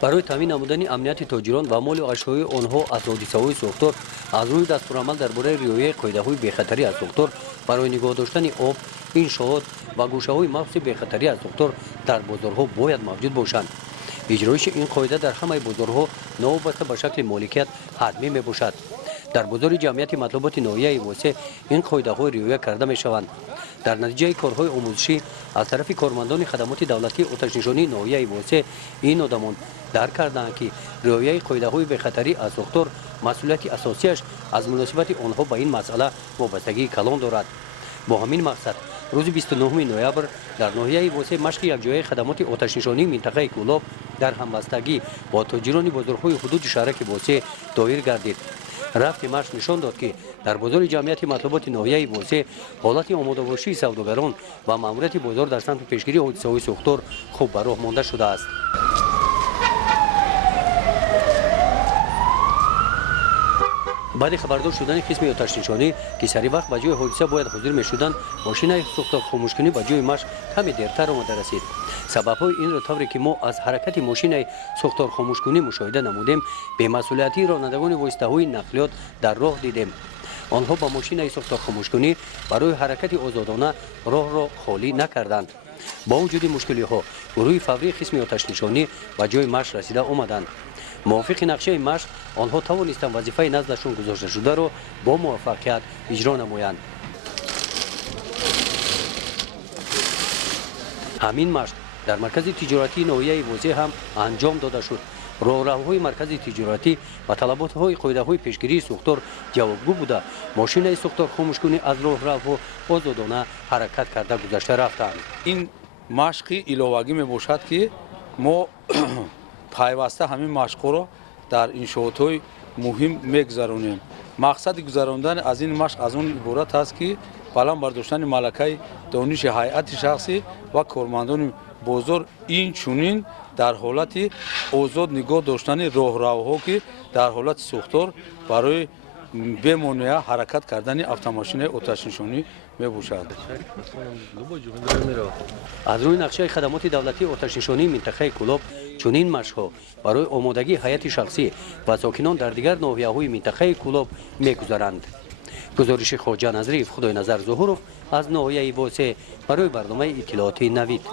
برای تامین نمودن امنیت تاجران و مال و اشیای آنها از حادثه‌های سوختار از روی دستورالعمل درباره رعایت قاعده‌های بی‌خطری از سوختار برای نگاه داشتن آب، انشاءات و گوشه‌های مخصوص بی‌خطری از سوختار در بازارها باید موجود باشند. اجرایش این قاعده در همه بازارها نوبت به شکل مالکیت حتمی میباشد. در بازار جمعیت مطلوبات ناحیه واسه این قاعده ها رعایت کرده می شوند. در نتیجه کارهای آموزشی از طرف کارمندان خدمات دولتی آتش نشانی ناحیه واسه این آدمان درک کردند که رعایت قاعده های بی‌خطری از سوختار مسئولیت اساسیش از مناسبت آنها به این مسئله وابستگی کلان دارد. با همین مقصد روز 29 نوامبر در ناحیه واسه مشق یکجایی خدمات آتش نشانی منطقه کولاب در همبستگی با تاجران بازارهای حدود شهرک واسه دایر گردید. رفت مشق نشان داد که در بازار جمعیت مطلوبات ناحیه واسه حالت آماده باشی سوداگران و ماموریت بازار در سمت پیشگیری حادثه‌های سوختار خوب به راه مانده شده است. بعد خبردار شدن قسم آتش نشانی که سری وقت به جای حادثه باید حاضر می‌شدند، ماشین سوختار خاموشکنی به جای مشق کمی دیرتر آمده رسید. سبب‌های این را طوری که ما از حرکت ماشین سوختار خاموشکنی مشاهده نمودیم، بی‌مسئولیتی رانندگان واسطه‌های نقلیات در راه دیدیم. آنها با ماشین سوختار خاموشکنی برای حرکت آزادانه راه را خالی نکردند. با وجود مشکل‌ها، گروه فوری قسم آتش نشانی به جای مشق رسیده آمدند. موافق نقشه مشق آنها توانستند وظیفه نزدشون گذاشته شده را با موفقیت اجرا نمایند. همین مشق در مرکز تجارتی ناحیه وازی هم انجام داده شد. راهروهای مرکز تجارتی و طلبات‌های قاعده‌های پیشگیری سوختار جوابگو بوده، ماشین سوختار خاموشکنی از راهرو آزادانه حرکت کرده گذشته رفتند. این مشقی علاوه‌ای میباشد که ما پیوسته همین مشق‌ها در انشاءات‌های مهم می‌گذرانیم. مقصد گذراندن از این مشق از اون عبارت است که پلان برداشتن ملکه دانش هیئت شخصی و کارمندان بازار این چنین در حالت آزاد نگاه داشتن راهروها که در حالت سوختار برای بمانع حرکت کردن اتومبیل آتش نشانی میباشد. از روی نقشه خدمات دولتی آتش نشانی منطقه کولاب چنین مشق‌ها برای آمادگی هیئت شخصی و ساکنان در دیگر ناحیه‌های منطقه کولاب می‌گذرند. گزارش خواجه نظریف خدای نظر ظهورов از ناحیه واسه برای برنامه اطلاعاتی نوید.